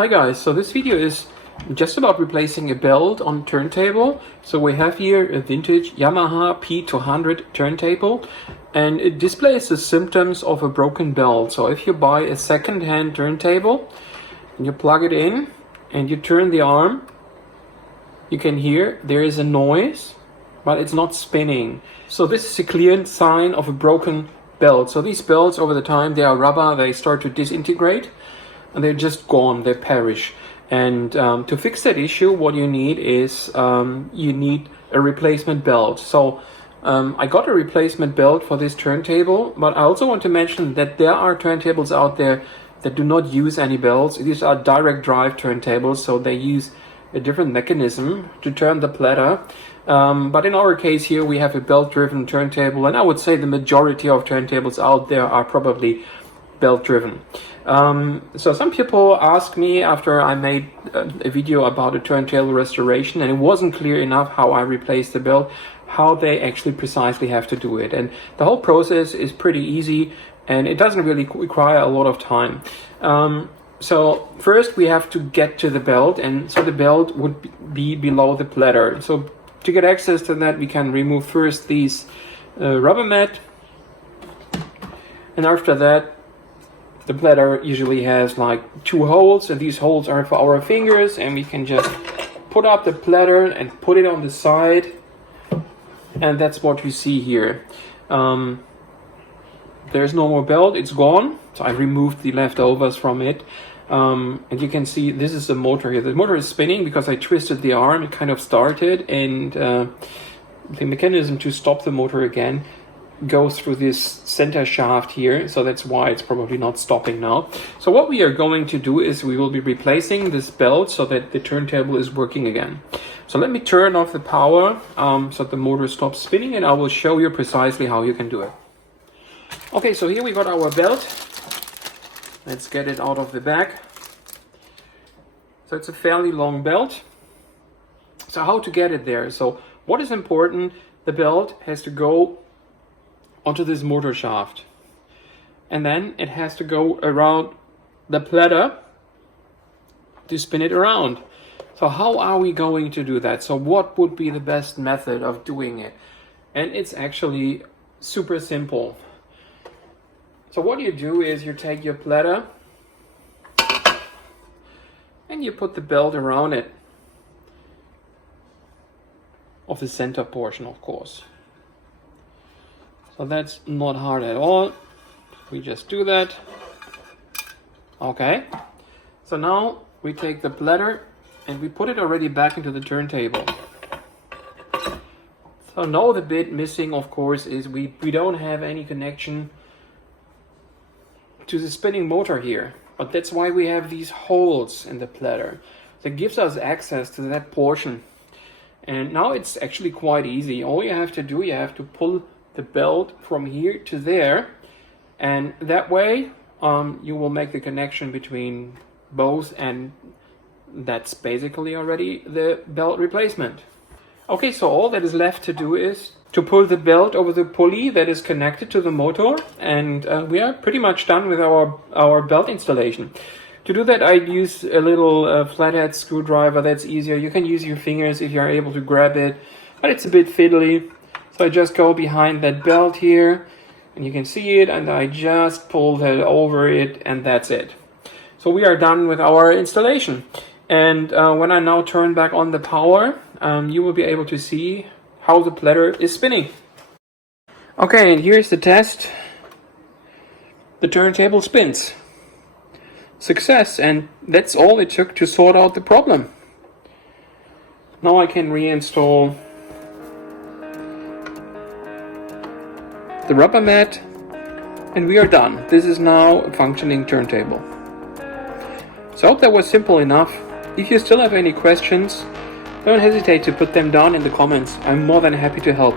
Hi guys, so this video is just about replacing a belt on turntable. So we have here a vintage Yamaha P200 turntable, and it displays the symptoms of a broken belt. So if you buy a second-hand turntable and you plug it in and you turn the arm, you can hear there is a noise, but it's not spinning. So this is a clear sign of a broken belt. So these belts over the time, they are rubber, they start to disintegrate and they're just gone, they perish. And to fix that issue, what you need is you need a replacement belt. So I got a replacement belt for this turntable, but I also want to mention that there are turntables out there that do not use any belts. These are direct drive turntables, so they use a different mechanism to turn the platter. But in our case here, we have a belt-driven turntable, and I would say the majority of turntables out there are probably belt-driven. So some people asked me after I made a video about a turntable restoration, and it wasn't clear enough how I replaced the belt, how they actually precisely have to do it. And the whole process is pretty easy, and it doesn't really require a lot of time. So first we have to get to the belt, and so the belt would be below the platter. So to get access to that, we can remove first these rubber mat, and after that the platter usually has like 2 holes, and these holes are for our fingers, and we can just put up the platter and put it on the side, and that's what you see here. There's no more belt, it's gone, so I removed the leftovers from it. And you can see this is the motor here. The motor is spinning because I twisted the arm, it kind of started, and the mechanism to stop the motor again goes through this center shaft here, so that's why it's probably not stopping now. So what we are going to do is we will be replacing this belt so that the turntable is working again. So let me turn off the power so the motor stops spinning, and I will show you precisely how you can do it. Okay, so here we got our belt. Let's get it out of the bag. So it's a fairly long belt. So how to get it there? So what is important? The belt has to go onto this motor shaft, and then it has to go around the platter to spin it around. So how are we going to do that? So what would be the best method of doing it? And it's actually super simple. So what you do is you take your platter and you put the belt around it, of the center portion, of course. So that's not hard at all. We just do that. Okay. So now we take the platter and we put it already back into the turntable. So now the bit missing, of course, is we don't have any connection to the spinning motor here. But that's why we have these holes in the platter. That gives us access to that portion. And now it's actually quite easy. All you have to do, you have to pull the belt from here to there, and that way you will make the connection between both, and that's basically already the belt replacement. Okay, so all that is left to do is to pull the belt over the pulley that is connected to the motor, and we are pretty much done with our belt installation. To do that, I use a little flathead screwdriver. That's easier. You can use your fingers if you're able to grab it, but it's a bit fiddly. So I just go behind that belt here, and you can see it, and I just pull that over it, and that's it. So we are done with our installation. And when I now turn back on the power, you will be able to see how the platter is spinning. Okay, and here's the test. The turntable spins. Success, and that's all it took to sort out the problem. Now I can reinstall the rubber mat, and we are done. This is now a functioning turntable. So I hope that was simple enough. If you still have any questions, don't hesitate to put them down in the comments. I'm more than happy to help.